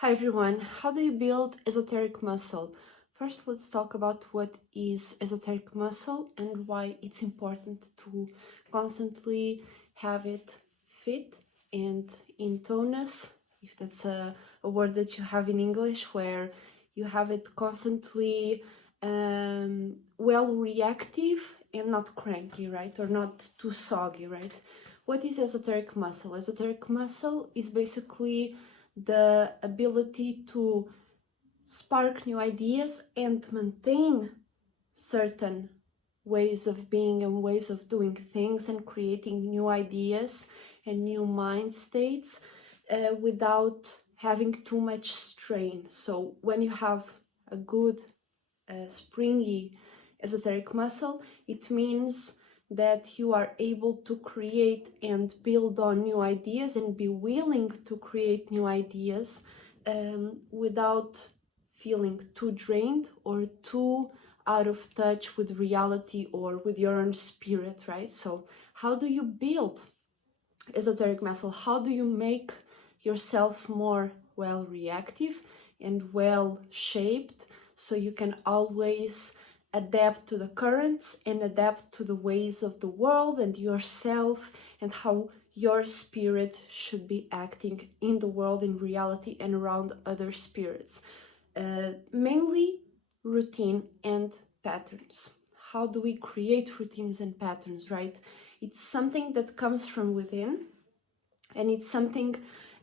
Hi everyone, how do you build esoteric muscle? First, let's talk about what is esoteric muscle and why it's important to constantly have it fit and in tonus, if that's a word that you have in English, where you have it constantly well reactive and not cranky, right? Or not too soggy, right? What is esoteric muscle? Esoteric muscle is basically the ability to spark new ideas and maintain certain ways of being and ways of doing things and creating new ideas and new mind states without having too much strain. So when you have a good springy esoteric muscle, it means that you are able to create and build on new ideas and be willing to create new ideas without feeling too drained or too out of touch with reality or with your own spirit, right? So how do you build esoteric muscle? How do you make yourself more well reactive and well shaped so you can always adapt to the currents and adapt to the ways of the world and yourself and how your spirit should be acting in the world, in reality, and around other spirits? Mainly routine and patterns. How do we create routines and patterns, right? It's something that comes from within, and it's something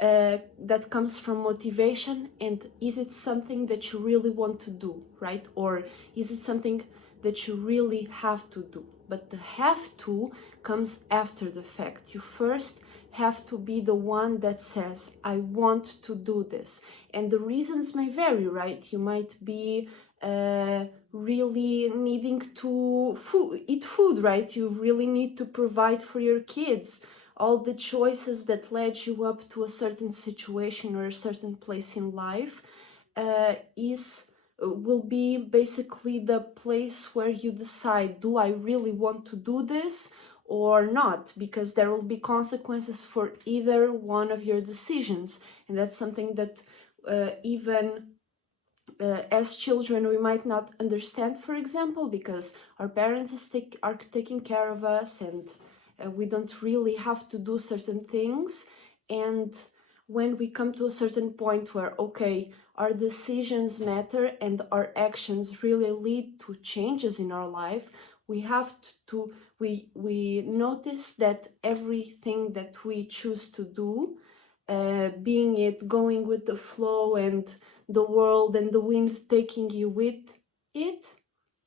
that comes from motivation. And is it something that you really want to do, right? Or is it something that you really have to do? But the have to comes after the fact. You first have to be the one that says, I want to do this. And the reasons may vary, right? You might be really needing to eat food, right? You really need to provide for your kids. All the choices that led you up to a certain situation or a certain place in life will be basically the place where you decide, do I really want to do this or not? Because there will be consequences for either one of your decisions. And that's something that even as children we might not understand, for example, because our parents are taking care of us, and we don't really have to do certain things. And when we come to a certain point where, okay, our decisions matter and our actions really lead to changes in our life, we have to we notice that everything that we choose to do, being it going with the flow and the world and the wind taking you with it,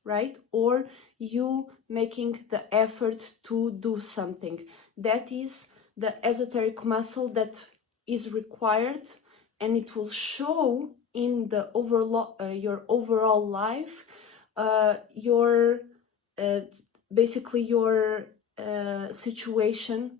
right? Or you making the effort to do something. That is the esoteric muscle that is required, and it will show in the your overall life, your basically your situation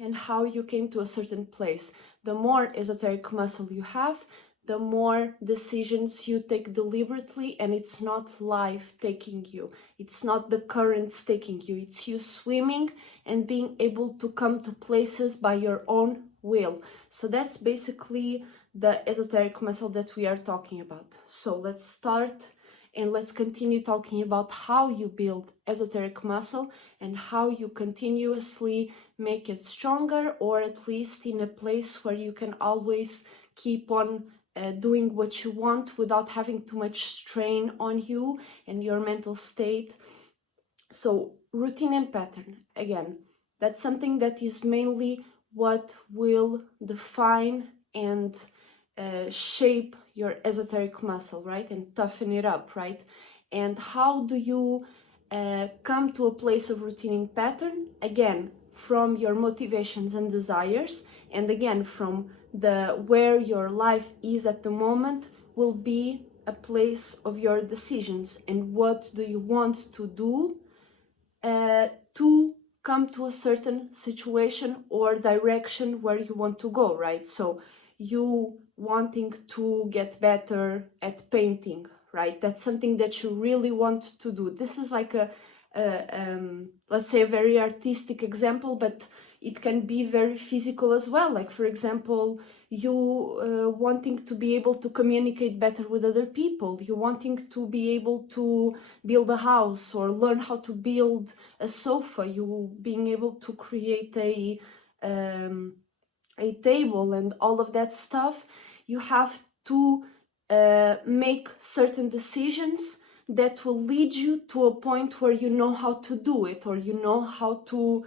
and how you came to a certain place. The more esoteric muscle you have, the more decisions you take deliberately, and it's not life taking you. It's not the currents taking you. It's you swimming and being able to come to places by your own will. So that's basically the esoteric muscle that we are talking about. So let's start and let's continue talking about how you build esoteric muscle and how you continuously make it stronger, or at least in a place where you can always keep on doing what you want without having too much strain on you and your mental state. So routine and pattern, again, that's something that is mainly what will define and shape your esoteric muscle, right? And toughen it up, right? And how do you come to a place of routine and pattern? Again, from your motivations and desires, and again from the where your life is at the moment will be a place of your decisions. And what do you want to do to come to a certain situation or direction where you want to go, right? So you wanting to get better at painting, right? That's something that you really want to do. This is like let's say a very artistic example, but it can be very physical as well. Like, for example, you wanting to be able to communicate better with other people, you wanting to be able to build a house or learn how to build a sofa, you being able to create a table and all of that stuff. You have to make certain decisions that will lead you to a point where you know how to do it, or you know how to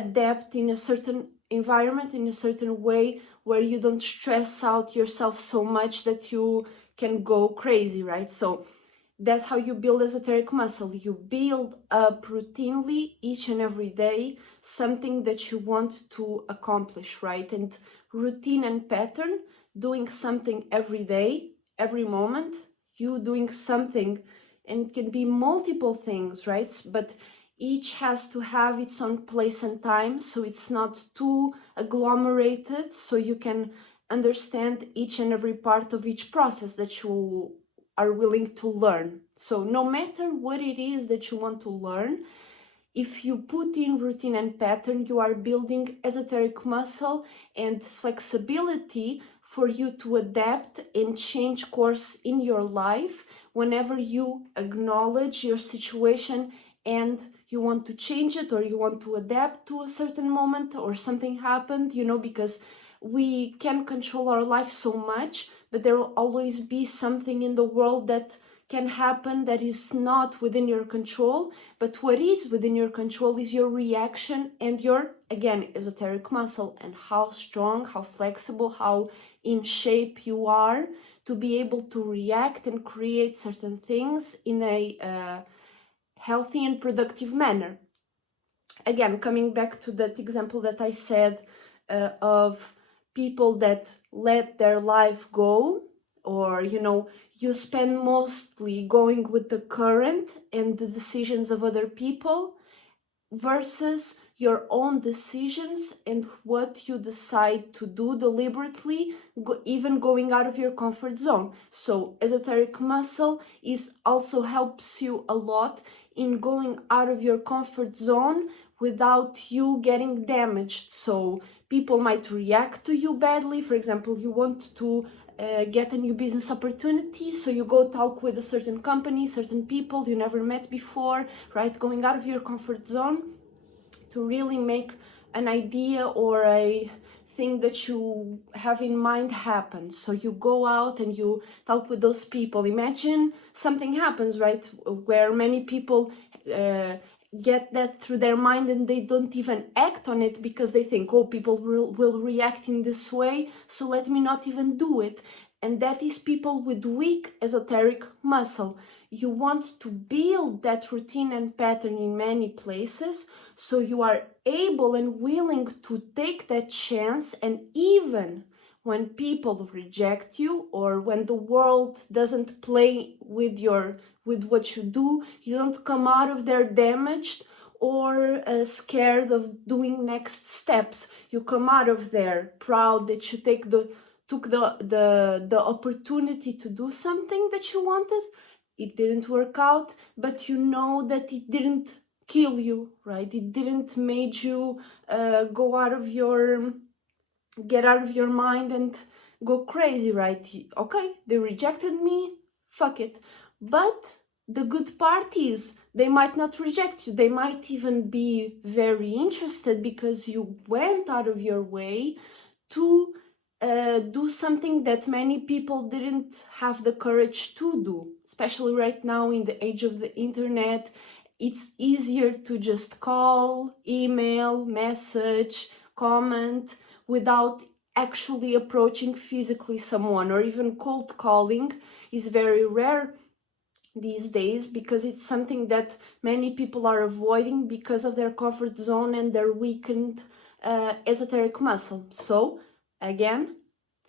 adapt in a certain environment, in a certain way, where you don't stress out yourself so much that you can go crazy, right? So that's how you build esoteric muscle. You build up routinely each and every day something that you want to accomplish, right? And routine and pattern, doing something every day, every moment, you doing something, and it can be multiple things, right? But each has to have its own place and time, so it's not too agglomerated, so you can understand each and every part of each process that you are willing to learn. So no matter what it is that you want to learn, if you put in routine and pattern, you are building esoteric muscle and flexibility for you to adapt and change course in your life whenever you acknowledge your situation and you want to change it, or you want to adapt to a certain moment, or something happened, you know, because we can control our life so much, but there will always be something in the world that can happen that is not within your control. But what is within your control is your reaction and your, again, esoteric muscle, and how strong, how flexible, how in shape you are to be able to react and create certain things in a healthy and productive manner. Again, coming back to that example that I said of people that let their life go, or, you know, you spend mostly going with the current and the decisions of other people versus your own decisions and what you decide to do deliberately, even going out of your comfort zone. So esoteric muscle also helps you a lot in going out of your comfort zone without you getting damaged. So people might react to you badly. For example, you want to get a new business opportunity, so you go talk with a certain company, certain people you never met before, right? Going out of your comfort zone to really make an idea or a thing that you have in mind happen. So you go out and you talk with those people. Imagine something happens, right, where many people get that through their mind and they don't even act on it because they think, oh, people will react in this way, so let me not even do it. And that is people with weak esoteric muscle. You want to build that routine and pattern in many places, so you are able and willing to take that chance, and even when people reject you, or when the world doesn't play with what you do, you don't come out of there damaged or scared of doing next steps. You come out of there proud that you took the opportunity to do something that you wanted. It didn't work out, but you know that it didn't kill you, right? It didn't make you get out of your mind and go crazy, right? Okay, they rejected me, fuck it. But the good part is they might not reject you. They might even be very interested because you went out of your way to do something that many people didn't have the courage to do. Especially right now in the age of the internet, it's easier to just call, email, message, comment without actually approaching physically someone, or even cold calling is very rare these days because it's something that many people are avoiding because of their comfort zone and their weakened esoteric muscle. So again,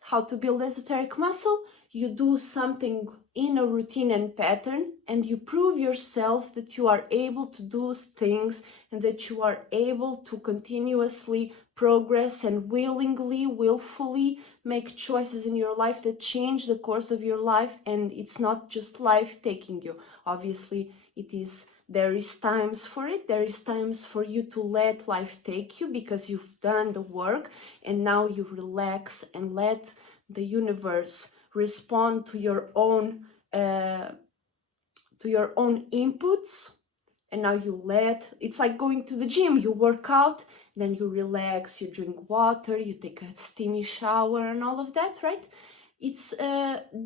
how to build esoteric muscle? You do something in a routine and pattern, and you prove yourself that you are able to do things and that you are able to continuously progress and willfully make choices in your life that change the course of your life. And it's not just life taking you. Obviously, it is There is times for it. There is times for you to let life take you because you've done the work, and now you relax and let the universe respond to your own inputs. And now you let, it's like going to the gym. You work out, then you relax, you drink water, you take a steamy shower and all of that, right? It's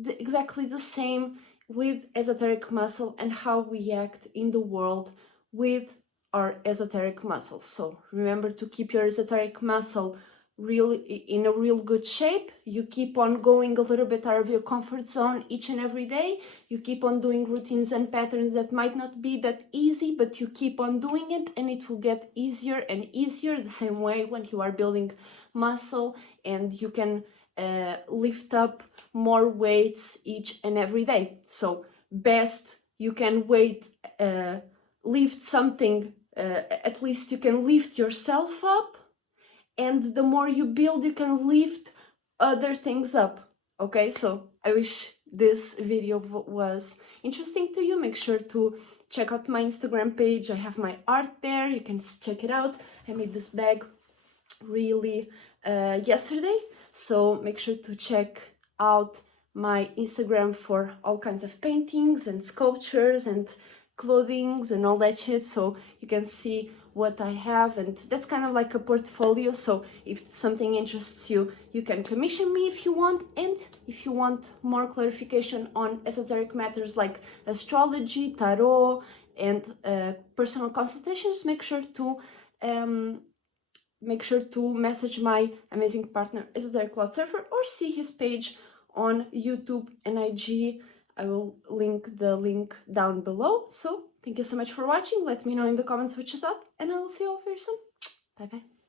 exactly the same with esoteric muscle and how we act in the world with our esoteric muscles. So remember to keep your esoteric muscle really in a real good shape. You keep on going a little bit out of your comfort zone each and every day. You keep on doing routines and patterns that might not be that easy, but you keep on doing it, and it will get easier and easier. The same way when you are building muscle, and you can lift up more weights each and every day. So best you can lift something, at least you can lift yourself up, and the more you build, you can lift other things up. Okay, so I wish this video was interesting to you. Make sure to check out my Instagram page. I have my art there. You can check it out. I made this bag really yesterday, so make sure to check out my Instagram for all kinds of paintings and sculptures and clothings and all that shit, so you can see what I have. And that's kind of like a portfolio, so if something interests you, you can commission me if you want. And if you want more clarification on esoteric matters like astrology, tarot, and personal consultations, make sure to message my amazing partner Esotericcloudsurfer, or see his page on YouTube and IG. I will link the link down below. So thank you so much for watching. Let me know in the comments what you thought, and I will see you all very soon. Bye bye.